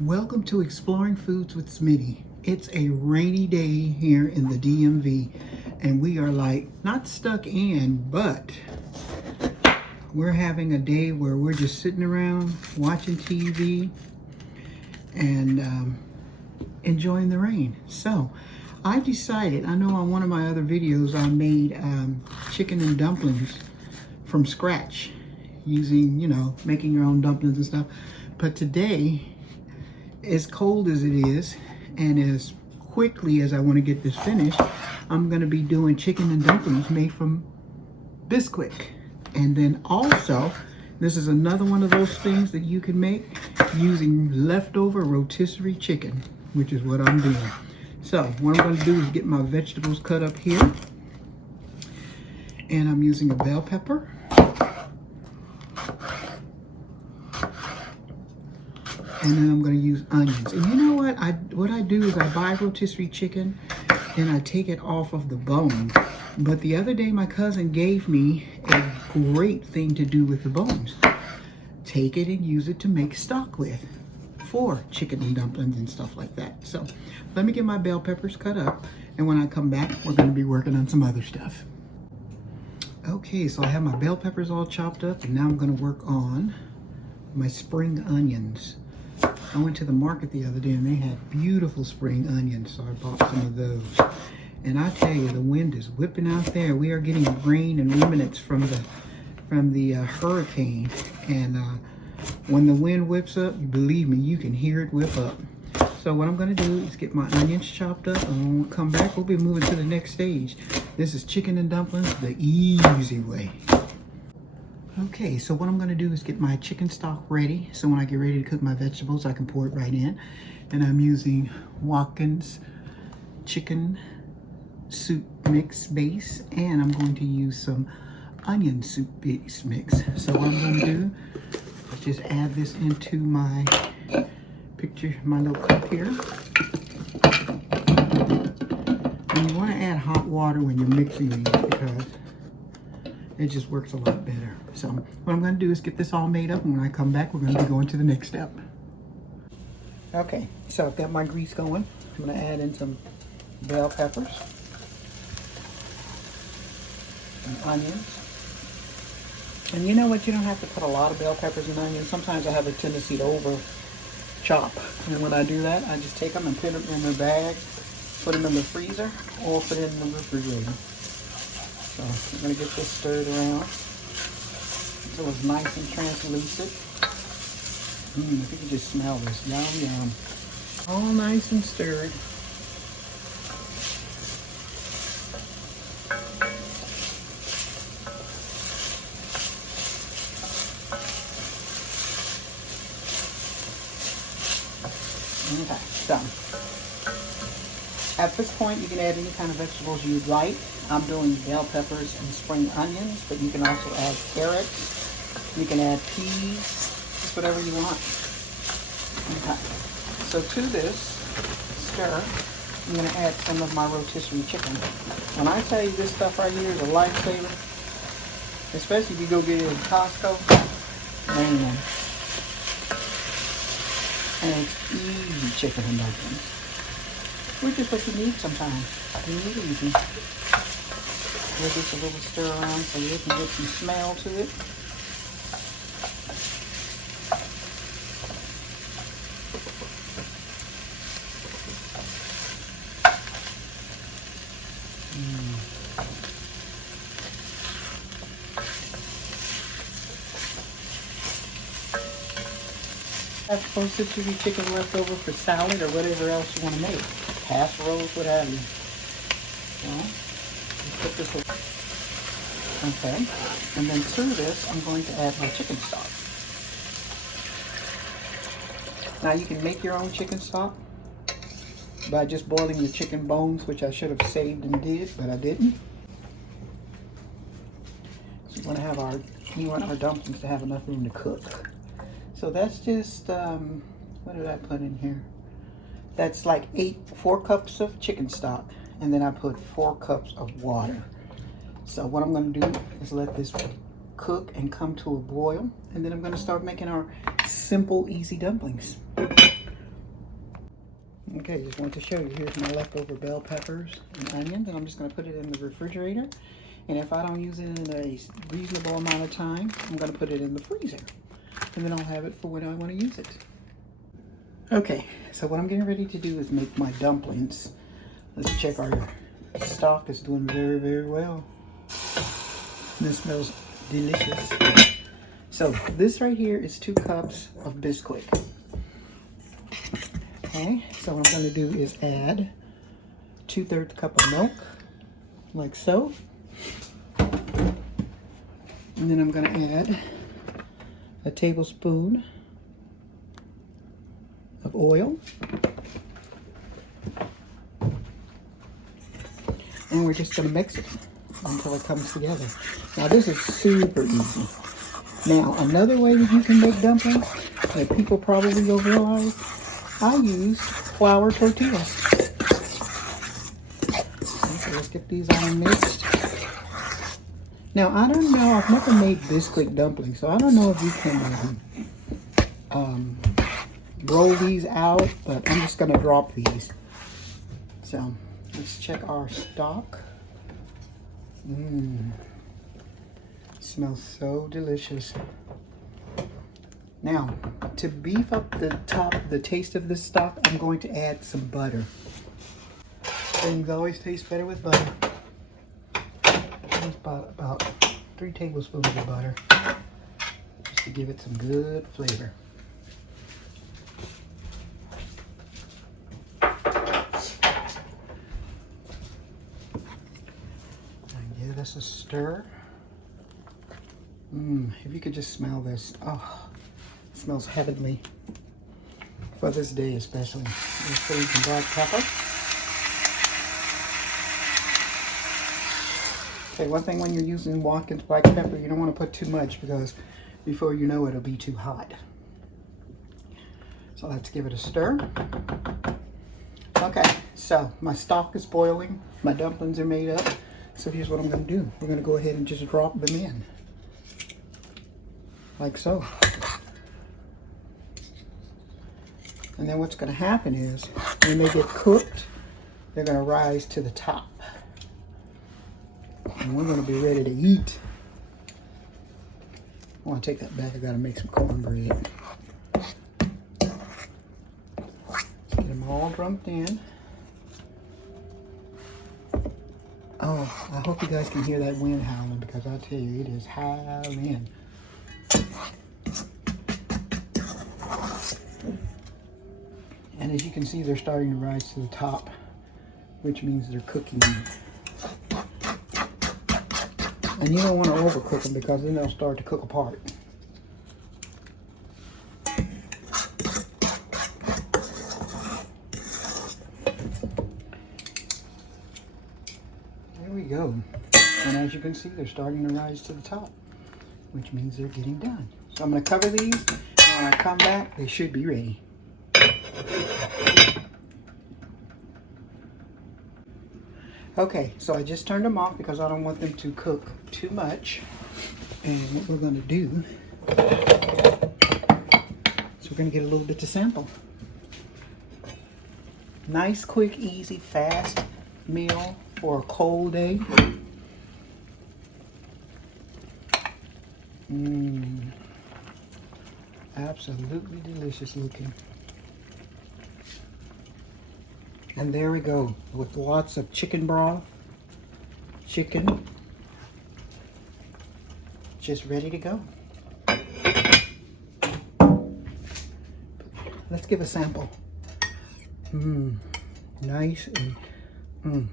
Welcome to Exploring Foods with Smitty. It's a rainy day here in the DMV, and we are like not stuck in, but we're having a day where we're just sitting around watching TV and enjoying the rain. So I decided, I know on one of my other videos I made chicken and dumplings from scratch using, making your own dumplings and stuff. But today, as cold as it is and as quickly as I want to get this finished, I'm going to be doing chicken and dumplings made from bisquick. And then also, this is another one of those things that you can make using leftover rotisserie chicken, which is what I'm doing. So what I'm going to do is get my vegetables cut up here, and I'm using a bell pepper, and then I'm going to use onions. And you know what? What I do is I buy rotisserie chicken and I take it off of the bone. But the other day my cousin gave me a great thing to do with the bones. Take it and use it to make stock with for chicken and dumplings and stuff like that. So let me get my bell peppers cut up, and when I come back, we're going to be working on some other stuff. Okay, so I have my bell peppers all chopped up, and now I'm going to work on my spring onions. I went to the market the other day and they had beautiful spring onions, so I bought some of those. And I tell you, the wind is whipping out there. We are getting rain and remnants from the hurricane, and when the wind whips up, believe me, you can hear it whip up. So what I'm going to do is get my onions chopped up, and when we come back, we'll be moving to the next stage. This is chicken and dumplings the easy way. Okay, so what I'm going to do is get my chicken stock ready, so when I get ready to cook my vegetables, I can pour it right in. And I'm using Watkins chicken soup mix base, and I'm going to use some onion soup base mix. So what I'm going to do is just add this into my little cup here. And you want to add hot water when you're mixing these because it just works a lot better. So what I'm going to do is get this all made up, and when I come back, we're going to be going to the next step. Okay, so I've got my grease going. I'm going to add in some bell peppers and onions. And you know what? You don't have to put a lot of bell peppers and onions. Sometimes I have a tendency to over chop. And when I do that, I just take them and put them in a bag, put them in the freezer, or put it in the refrigerator. So I'm going to get this stirred around until it's nice and translucent. If you can just smell this, yum yum. All nice and stirred. Okay, so at this point, you can add any kind of vegetables you'd like. I'm doing bell peppers and spring onions, but you can also add carrots. You can add peas, just whatever you want. Okay. So to this stir, I'm going to add some of my rotisserie chicken. When I tell you this stuff right here is a lifesaver, especially if you go get it at Costco, man. And it's easy chicken and dumplings, which is what you need sometimes. You need it easy. Give this a little stir around so you can get some smell to it. That's supposed to be chicken left over for salad or whatever else you want to make. Casseroles, what have you. Well, put this away. Okay, and then to this, I'm going to add my chicken stock. Now you can make your own chicken stock by just boiling your chicken bones, which I should have saved and did, but I didn't. So you want our dumplings to have enough room to cook. So that's just, what did I put in here? That's like 4 cups of chicken stock, and then I put 4 cups of water. So what I'm going to do is let this cook and come to a boil, and then I'm going to start making our simple, easy dumplings. Okay, just wanted to show you. Here's my leftover bell peppers and onions, and I'm just going to put it in the refrigerator. And if I don't use it in a reasonable amount of time, I'm going to put it in the freezer. And then I'll have it for when I want to use it. Okay, so what I'm getting ready to do is make my dumplings. Let's check our stock is doing very, very well. This smells delicious. So this right here is 2 cups of bisquick. Okay, so what I'm going to do is add 2/3 cup of milk, like so. And then I'm going to add a tablespoon of oil. And we're just going to mix it until it comes together. Now this is super easy. Now another way that you can make dumplings that people probably don't realize, I use flour tortillas. Okay, let's get these all mixed. Now I don't know, I've never made bisquick dumplings, so I don't know if you can roll these out, but I'm just gonna drop these. So let's check our stock. Smells so delicious. Now, to beef up the taste of this stock, I'm going to add some butter. Things always taste better with butter. Just about 3 tablespoons of butter, just to give it some good flavor. Give this a stir. If you could just smell this. Oh, it smells heavenly. For this day especially. Let's put in some black pepper. Okay, one thing when you're using Watkins black pepper, you don't want to put too much because before you know it, it'll be too hot. So let's give it a stir. Okay, so my stock is boiling. My dumplings are made up. So here's what I'm going to do. We're going to go ahead and just drop them in. Like so. And then what's going to happen is, when they get cooked, they're going to rise to the top. And we're going to be ready to eat. I want to take that back. I got to make some cornbread. Get them all dumped in. Oh, I hope you guys can hear that wind howling, because I tell you, it is howling. And as you can see, they're starting to rise to the top, which means they're cooking. And you don't want to overcook them, because then they'll start to cook apart. There we go. And as you can see, they're starting to rise to the top, which means they're getting done. So I'm going to cover these, and when I come back, they should be ready. Okay, so I just turned them off because I don't want them to cook too much. And what we're going to do, so we're going to get a little bit to sample. Nice, quick, easy, fast meal for a cold day. Absolutely delicious looking. And there we go, with lots of chicken broth, chicken, just ready to go. Let's give a sample. Nice and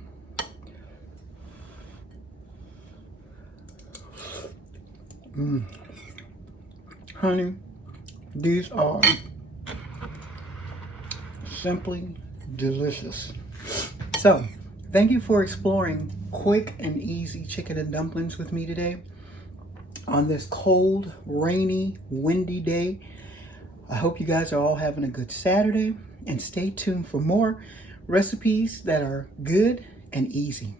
honey, these are simply delicious. So, thank you for exploring quick and easy chicken and dumplings with me today on this cold, rainy, windy day. I hope you guys are all having a good Saturday, and stay tuned for more recipes that are good and easy.